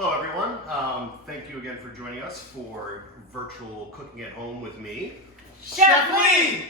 Hello everyone, thank you again for joining us for virtual cooking at home with me, Chef Lee!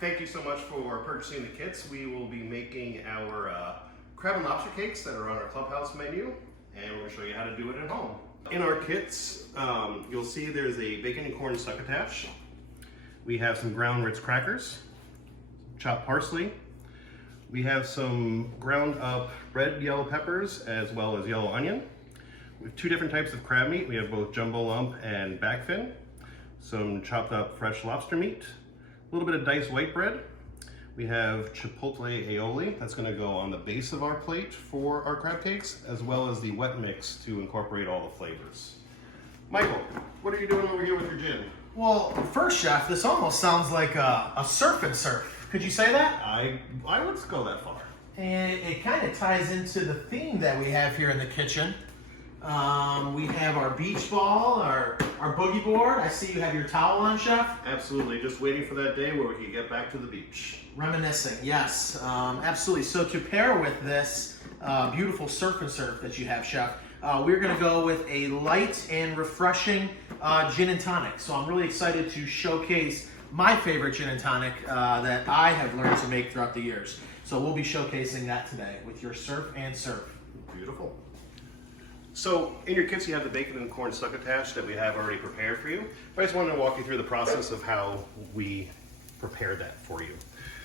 Thank you so much for purchasing the kits. We will be making our crab and lobster cakes that are on our clubhouse menu, and we're going to show you how to do it at home. In our kits, you'll see there's a bacon and corn succotash. We have some ground Ritz crackers, chopped parsley. We have some ground up red yellow peppers as well as yellow onion. We have two different types of crab meat. We have both jumbo lump and back fin. Some chopped up fresh lobster meat. A little bit of diced white bread. We have chipotle aioli. That's gonna go on the base of our plate for our crab cakes, as well as the wet mix to incorporate all the flavors. Michael, what are you doing over here with your gin? Well, first, Chef, this almost sounds like a surf and serve. Could you say that? I would go that far. And it kind of ties into the theme that we have here in the kitchen. We have our beach ball, our boogie board. I see you have your towel on, Chef. Absolutely, just waiting for that day where we can get back to the beach. Reminiscing, yes, absolutely. So to pair with this beautiful surf and serve that you have, Chef, we're gonna go with a light and refreshing gin and tonic. So I'm really excited to showcase my favorite gin and tonic that I have learned to make throughout the years. So we'll be showcasing that today with your surf and serve. Beautiful. So in your kits you have the bacon and corn succotash that we have already prepared for you. I just wanted to walk you through the process of how we prepare that for you.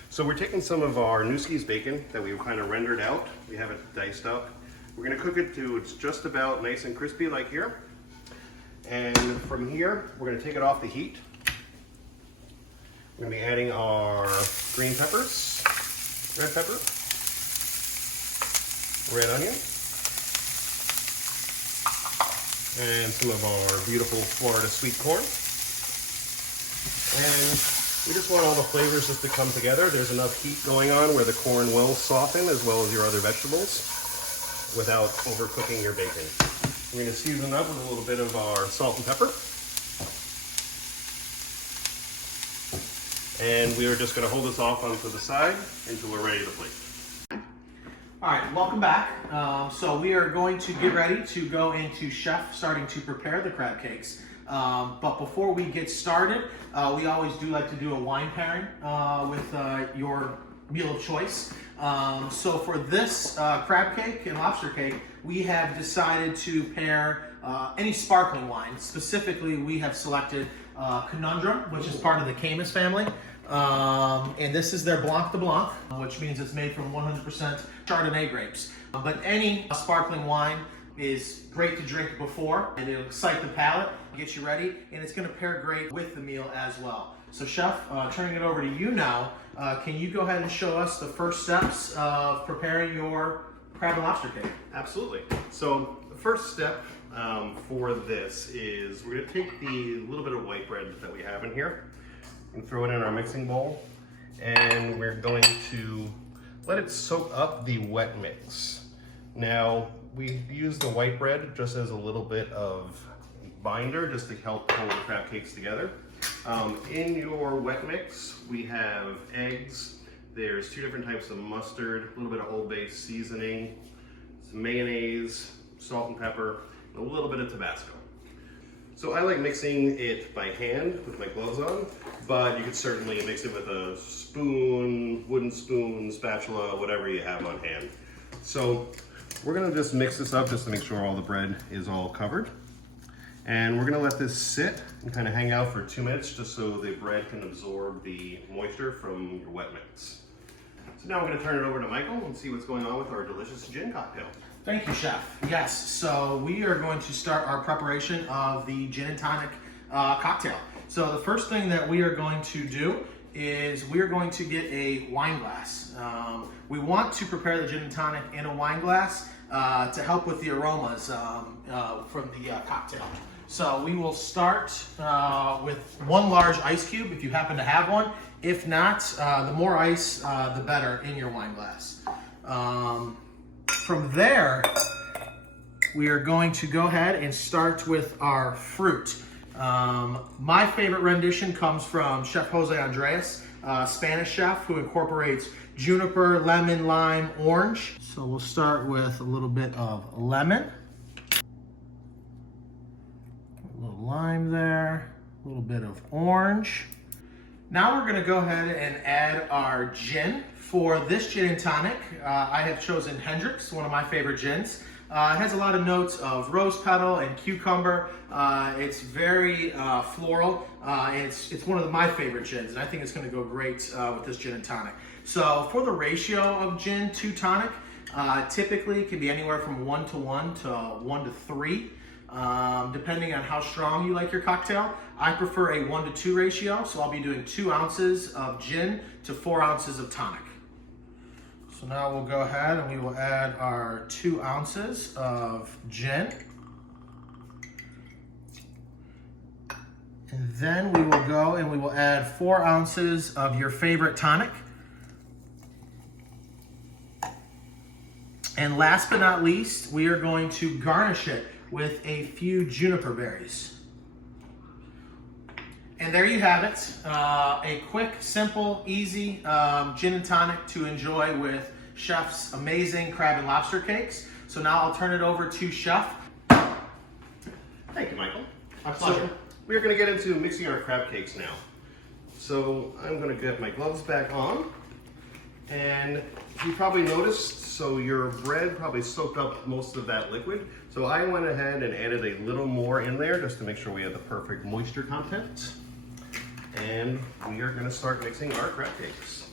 So we're taking some of our Newski's bacon that we've kind of rendered out. We have it diced up. We're going to cook it to it's just about nice and crispy like here. And from here we're going to take it off the heat. We're going to be adding our green peppers, red pepper, red onion, and some of our beautiful Florida sweet corn. And we just want all the flavors just to come together. There's enough heat going on where the corn will soften as well as your other vegetables without overcooking your bacon. We're going to season up with a little bit of our salt and pepper. And we are just going to hold this off onto the side until we're ready to plate. All right, welcome back. So we are going to get ready to go into Chef starting to prepare the crab cakes. But before we get started, we always do like to do a wine pairing with your meal of choice. So for this crab cake and lobster cake, we have decided to pair any sparkling wine. Specifically, we have selected Conundrum, which is part of the Camus family. And this is their Blanc de Blanc, which means it's made from 100% Chardonnay grapes. But any sparkling wine is great to drink before, and it'll excite the palate, get you ready, and it's going to pair great with the meal as well. So Chef, turning it over to you now, can you go ahead and show us the first steps of preparing your crab and lobster cake? Absolutely. So the first step for this is we're going to take the little bit of white bread that we have in here and throw it in our mixing bowl, and we're going to let it soak up the wet mix. Now we use the white bread just as a little bit of binder just to help hold the crab cakes together. In your wet mix we have eggs, there's two different types of mustard, a little bit of Old Bay seasoning, some mayonnaise, salt and pepper, and a little bit of Tabasco. So I like mixing it by hand with my gloves on, but you could certainly mix it with a spoon, wooden spoon, spatula, whatever you have on hand. So we're gonna just mix this up just to make sure all the bread is all covered. And we're gonna let this sit and kind of hang out for 2 minutes just so the bread can absorb the moisture from your wet mix. So now we're gonna turn it over to Michael and see what's going on with our delicious gin cocktail. Thank you, Chef. Yes, so we are going to start our preparation of the gin and tonic cocktail. So the first thing that we are going to do is we are going to get a wine glass. We want to prepare the gin and tonic in a wine glass to help with the aromas from the cocktail. So we will start with one large ice cube if you happen to have one. If not, the more ice, the better in your wine glass. From there, we are going to go ahead and start with our fruit. My favorite rendition comes from Chef Jose Andres, Spanish chef who incorporates juniper, lemon, lime, orange. So we'll start with a little bit of lemon. lime there, a little bit of orange. Now we're gonna go ahead and add our gin. For this gin and tonic, I have chosen Hendrick's, one of my favorite gins. It has a lot of notes of rose petal and cucumber. It's very floral, and it's one of my favorite gins, and I think it's gonna go great with this gin and tonic. So for the ratio of gin to tonic, typically it can be anywhere from 1:1 to 1:3. Depending on how strong you like your cocktail. I prefer a 1:2 ratio, so I'll be doing 2 ounces of gin to 4 ounces of tonic. So now we'll go ahead and we will add our 2 ounces of gin. And then we will go and we will add 4 ounces of your favorite tonic. And last but not least, we are going to garnish it with a few juniper berries. And there you have it, a quick, simple, easy gin and tonic to enjoy with Chef's amazing crab and lobster cakes. So now I'll turn it over to Chef. Thank you, Michael. My pleasure. So we're going to get into mixing our crab cakes now. So I'm going to get my gloves back on. And you probably noticed, so your bread probably soaked up most of that liquid. So I went ahead and added a little more in there just to make sure we have the perfect moisture content. And we are going to start mixing our crab cakes.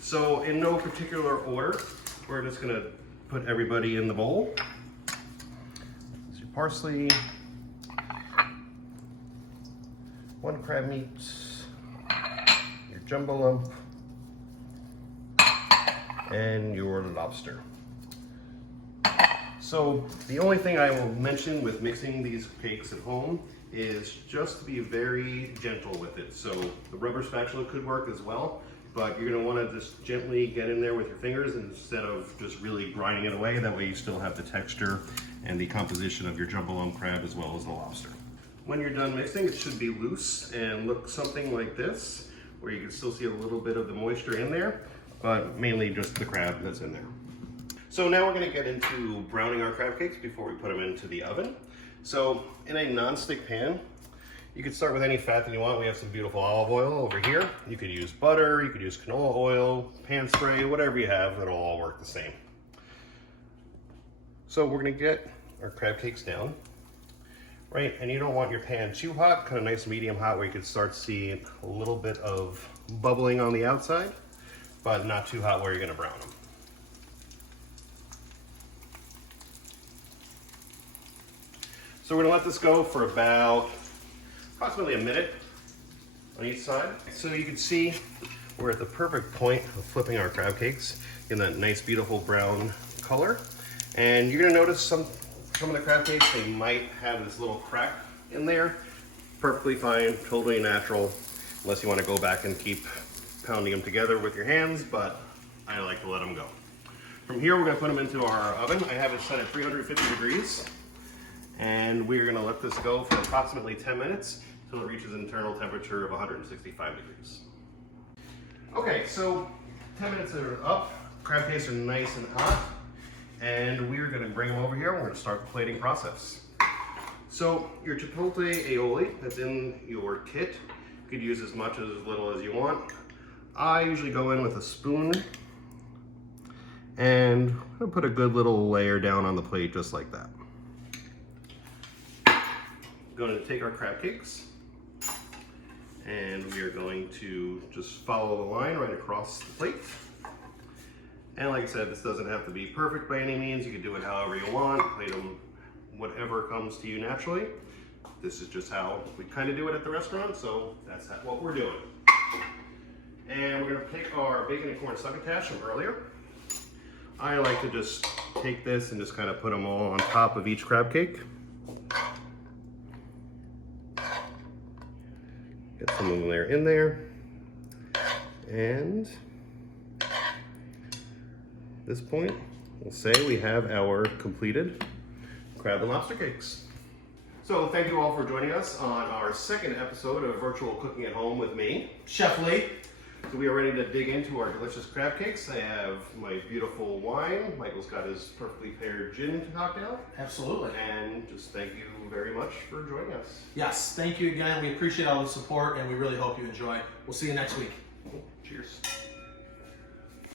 So in no particular order, we're just going to put everybody in the bowl. There's your parsley, 1 crab meat, your jumbo lump, and your lobster. So the only thing I will mention with mixing these cakes at home is just to be very gentle with it. So the rubber spatula could work as well, but you're gonna wanna just gently get in there with your fingers instead of just really grinding it away. That way you still have the texture and the composition of your jumbo lump crab as well as the lobster. When you're done mixing, it should be loose and look something like this, where you can still see a little bit of the moisture in there, but mainly just the crab that's in there. So now we're gonna get into browning our crab cakes before we put them into the oven. So in a non-stick pan, you can start with any fat that you want. We have some beautiful olive oil over here. You could use butter, you could use canola oil, pan spray, whatever you have, it'll all work the same. So we're gonna get our crab cakes down, right? And you don't want your pan too hot, kind of nice medium hot where you can start seeing a little bit of bubbling on the outside, but not too hot where you're gonna brown them. So we're gonna let this go for about approximately a minute on each side. So you can see we're at the perfect point of flipping our crab cakes in that nice, beautiful brown color. And you're gonna notice some of the crab cakes, they might have this little crack in there. Perfectly fine, totally natural, unless you wanna go back and keep pounding them together with your hands, but I like to let them go. From here, we're gonna put them into our oven. I have it set at 350 degrees. And we're gonna let this go for approximately 10 minutes until it reaches an internal temperature of 165 degrees. Okay, so 10 minutes are up, crab cakes are nice and hot, and we're gonna bring them over here. We're gonna start the plating process. So your chipotle aioli that's in your kit, you could use as much or as little as you want. I usually go in with a spoon and I'm gonna put a good little layer down on the plate just like that. Going to take our crab cakes and we are going to just follow the line right across the plate. And like I said, this doesn't have to be perfect by any means. You can do it however you want, plate them whatever comes to you naturally. This is just how we kind of do it at the restaurant, so that's what we're doing. And we're going to take our bacon and corn succotash from earlier. I like to just take this and just kind of put them all on top of each crab cake. Get some of them there in there. And at this point, we'll say we have our completed crab and lobster cakes. So thank you all for joining us on our second episode of Virtual Cooking at Home with me, Chef Lee. So we are ready to dig into our delicious crab cakes. I have my beautiful wine. Michael's got his perfectly paired gin cocktail. Absolutely. And just thank you very much for joining us. Yes, thank you again. We appreciate all the support and we really hope you enjoy. We'll see you next week. Cheers.